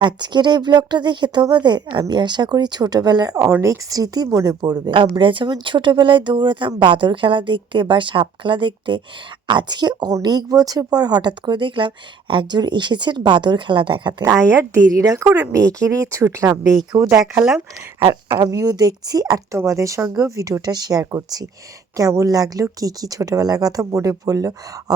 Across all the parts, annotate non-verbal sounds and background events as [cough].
আজকের এই ব্লগটা দেখে তোমাদের আমি আশা করি ছোটবেলার অনেক স্মৃতি মনে পড়বে। আমরা যেমন ছোটবেলায় দৌড়াতাম বাদর খেলা দেখতে বা সাপ খেলা দেখতে, আজকে অনেক বছর পর হঠাৎ করে দেখলাম একজন এসেছেন বাদর খেলা দেখাতে। তাই আর দেরি না করে মেয়েকে নিয়ে ছুটলাম, মেয়েকেও দেখালাম আর আমিও দেখছি আর তোমাদের সঙ্গেও ভিডিওটা শেয়ার করছি। কেমন লাগল? কী কী ছোটোবেলার কথা মনে পড়ল?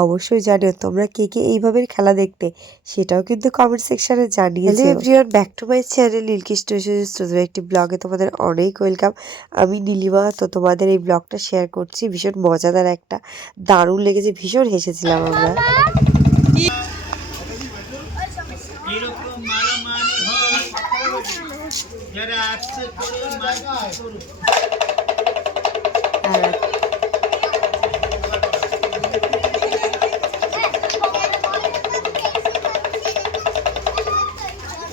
অবশ্যই জানিও তোমরা কে কে এইভাবে খেলা দেখতে? সেটাও কিন্তু কমেন্ট সেকশানে জানিয়ে hello everyone back to my channel Nilkrishna সুন্দর একটি ব্লগে তোমাদের অনেক ওয়েলকাম আমি নীলিমা তো তোমাদের এই ব্লগটা শেয়ার করছি। ভীষণ মজাদার একটা দারুণ লেগেছে ভীষণ হেসেছিলাম আমরা। যারা আসছে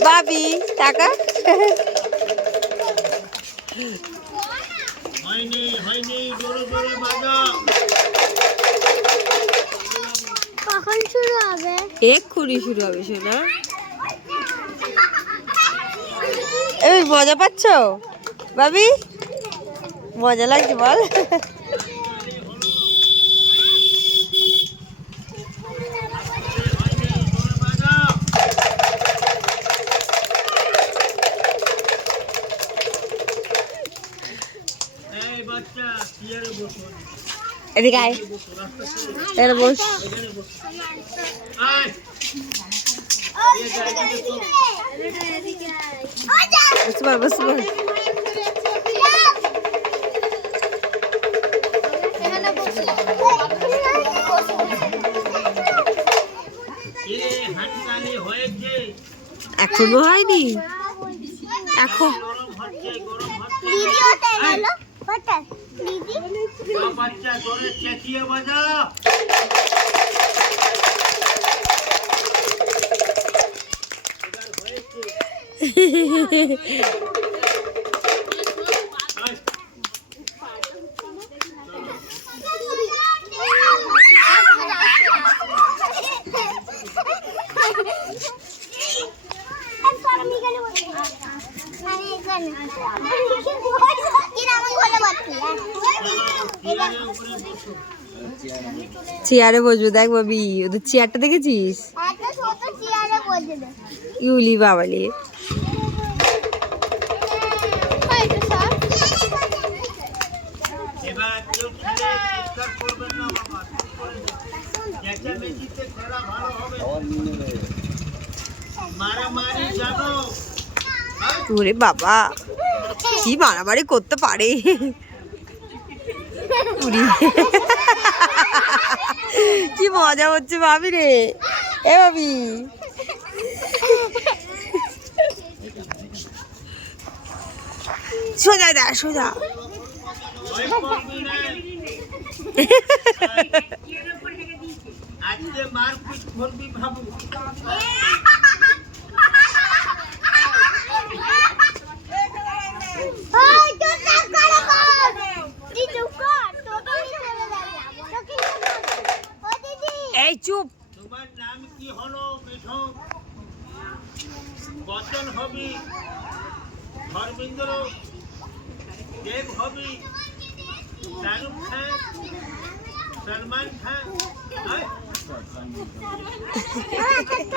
বাবি টাকা? কখন শুরু হবে? এক্ষুনি শুরু হবে শোনা এই মজা পাচ্ছ? বাবি মজা লাগছে বল জোরে বাজাও এই বাচ্চা চেয়ারে বসো এদিকে আয়। এখানে বস। এখানে হয়নি? এখন। গরম হচ্ছে বাচ্চা জোরে চেঁচিয়ে বাজাও আয়, চেয়ারের উপরে বসো চেয়ারে বসবে দেখ বাবি ওদের চেয়ারটা দেখেছিস? ইউলি বাবালি। ওরে বাবা কি মারামারি করতে পারে? কি মজা হচ্ছে ভাবি রে। এ ভাবি। সোজা দা সোজা। আজকে মারপিট করবি ভাবু এই চুপ তোমার নাম কি হলো মেঠো বচন হবি ধর্মেন্দ্র দেব হবি শাহরুখ খান সলমান খান আয়, চুপ করে বসো চুপ করে বসো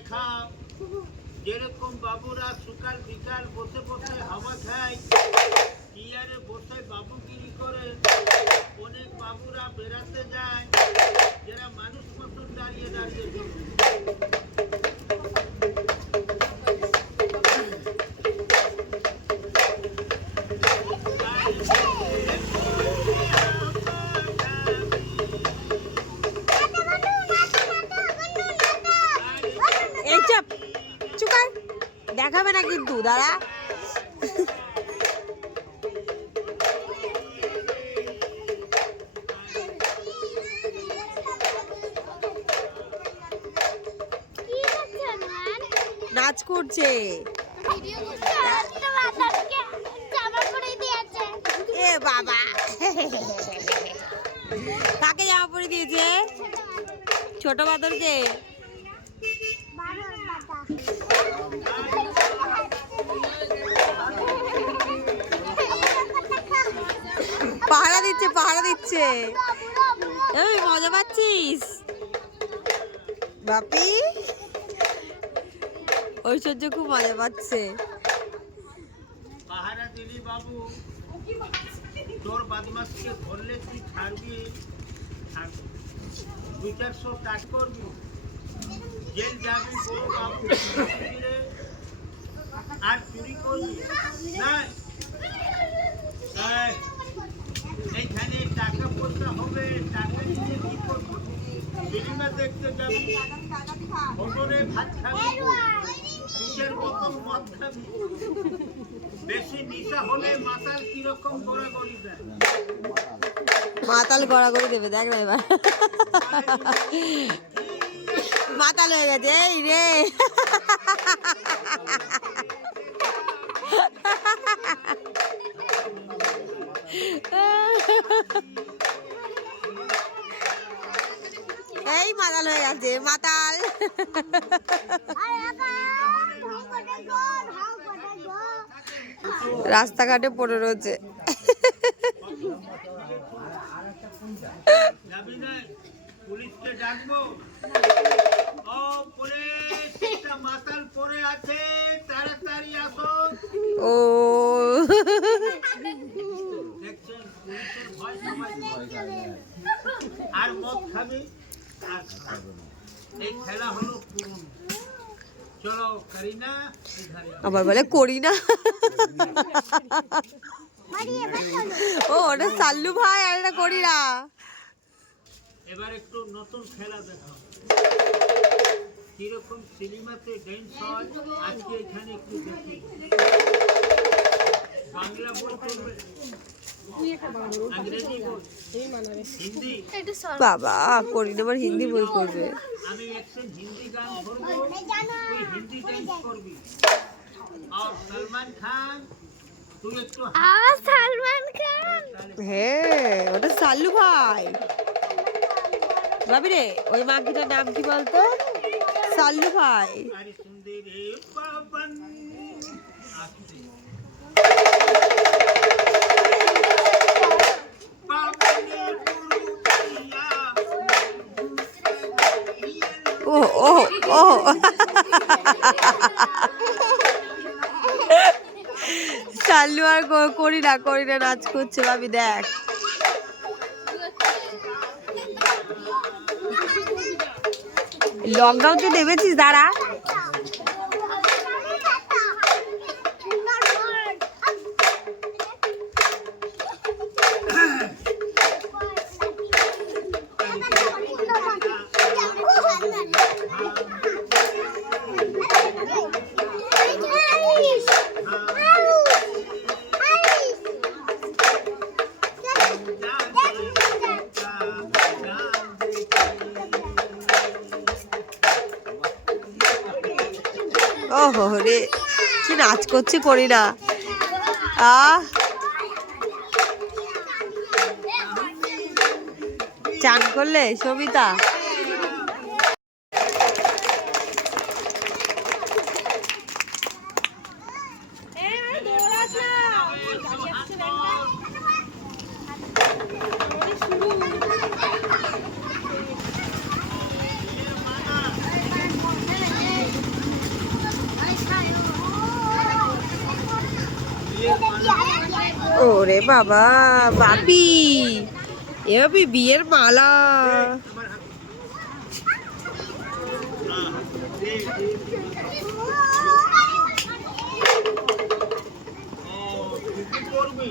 দেখা যেরকম বাবুরা সকাল বিকাল বসে বসে হাওয়া খায় ইয়ারে বসে বাবুগিরি করে, অনেক বাবুরা বেড়াতে যায়, যারা মানুষ মতন দাঁড়িয়ে দাঁড়িয়ে দেখাবে না কিন্তু দাদা। নাচ করছে। এ বাবা। কাকে জামা পরে দিয়েছে? ছোট বাদরকে? পাহারা দিচ্ছে পাহারা দিচ্ছে। এই, মজা পাচ্ছিস? বাপি? ঐশ্বর্য খুব মজা পাচ্ছে। পাহারা বাবু। তোর ধরলে তুই বাবু আর চুরি করবি। না এইখানে টাকা পয়সা হবে টাকা নিয়ে কি করবি? সিনেমা দেখতে যাবি হোটেলে ভাত খাবি নিজের মতন মদ খাবি। বেশি নিশা হলে মাতাল কীরকম গড়াগড়ি দেয়? মাতাল গড়াগড়ি দেবে দেখ না এবার। মাতাল হয়ে গেছে এই রে। [laughs] এই মাতাল হয়ে গেছে মাতাল। রাস্তাঘাটে পড়ে রয়েছে। পুলিশকে ডাকবো ও পুলিশ একটা মাতাল পড়ে আছে তাড়াতাড়ি আসো ও। আর মদ খাবি আর এই খেলা হলো পুরনো চলো করিনা আবার বলে করি না ও ওটা সাল্লু ভাই আর এটা করি না এবার একটু নতুন খেলা দেখো কীরকম সিনেমাতে ড্যান্স হয় আজকে এখানে একটু দেখি। বাংলা বই বাবা করি না আবার হিন্দি বই খান। হ্যাঁ ওটা সাল্লু ভাই। ভাবি রে ওই মাগিটার নাম কি বলতো? সাল্লু ভাই। চালু আর করি না করি না নাচ করছে ভাবি দেখ। লকডাউন তো নেমেছিস দাঁড়া। ওহো রে কি নাচ করছে করি না আহ! চান করলে সবিতা? ওরে বাবা বাপি এ বাপি বিয়ের মালা হ্যাঁ, করবি?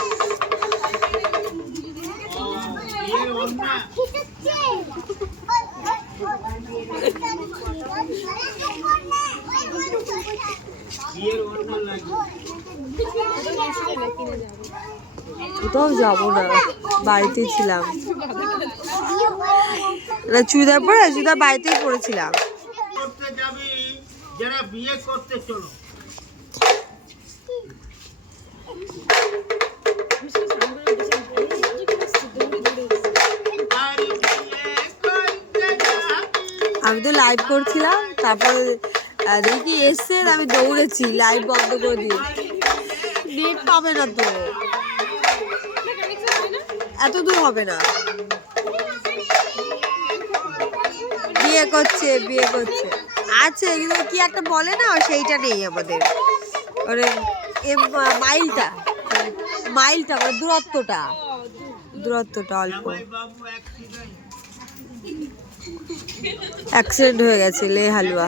কোথাও যাব না। বাড়িতেই ছিলাম। চুড়িদার পরে চুড়িদার বাড়িতেই যাবি। আমি তো লাইভ করছিলাম, তারপর দেখি এসছে, আমি দৌড়েছি লাইভ বন্ধ করে দিয়ে নেট পাবে না তো? এত দূর হবে না। বিয়ে করছে বিয়ে করছে। আছে, কিন্তু কি একটা বলে না, সেইটা নেই আমাদের। মানে মাইলটা মাইলটা মানে দূরত্বটা। দূরত্বটা অল্প। অ্যাক্সিডেন্ট হয়ে গেছে, লে হালুয়া।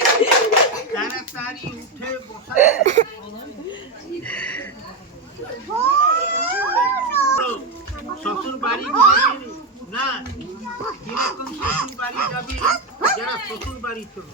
তাড়াতাড়ি উঠে বসা। শ্বশুর বাড়ি না কীরকম শ্বশুর বাড়ি যাবি? যারা শ্বশুর বাড়ি চলো।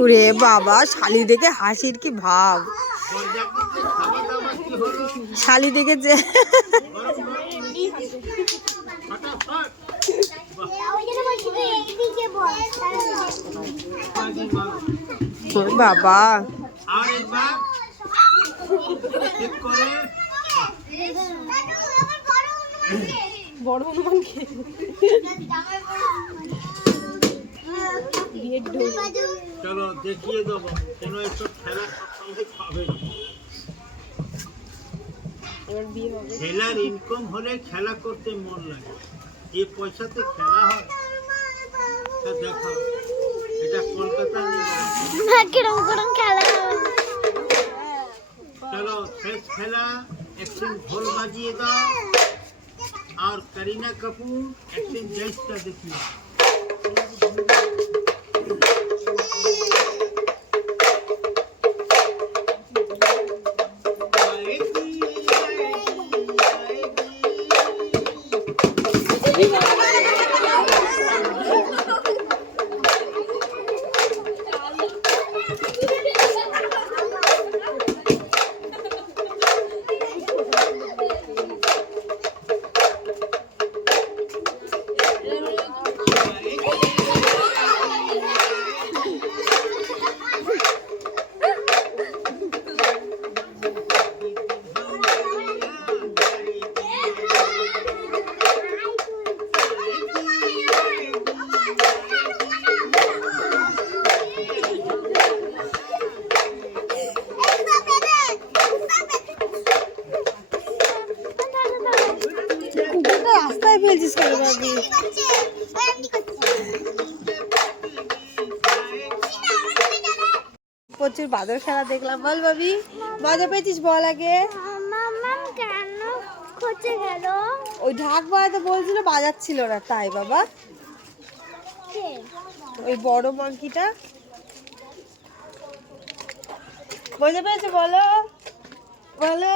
ওরে বাবা শালি দেখে হাসির কি ভাব? শালি দেখে যে বাবা। আর একবার ঠিক করে চলো দেখিয়ে দেবো। কেন একটু খেলা সঙ্গে খাবে। না। খেলার ইনকাম হলে খেলা করতে মন লাগে। যে পয়সাতে খেলা হয় তা দেখাও। এটা কলকাতা কিরম কিরম খেলা চলো শেষ খেলা। একদিন ঢোল বাজিয়ে দাও। আর করিনা কাপুর একদিন জেসটা দেখিয়ে গলায় প্রচুর বাদর খেলা দেখলাম। বল ভাবি মজা পেয়েছিস বল আগে? গেল? ওই ঢাক বাজাতে বলছিল বাজাচ্ছিল না তাই বাবা। ওই বড় মাংকিটা মজা পেয়েছে বলো? বলো?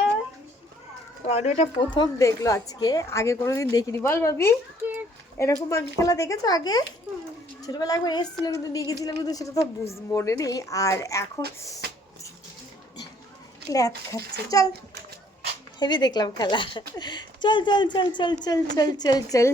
মানু এটা প্রথম দেখল আজকে আগে কোনোদিন দেখিনি। বল ভাবি। এরকম মাংকি খেলা দেখেছ আগে? ছোটবেলা একবার এসেছিল কিন্তু নিয়ে গেছিলাম, কিন্তু সেটা তো বুঝ মনে নেই। আর এখন ক্ল্যাপ খাচ্ছে। চল হেভি দেখলাম খেলা। চল চল চল চল চল চল চল চল।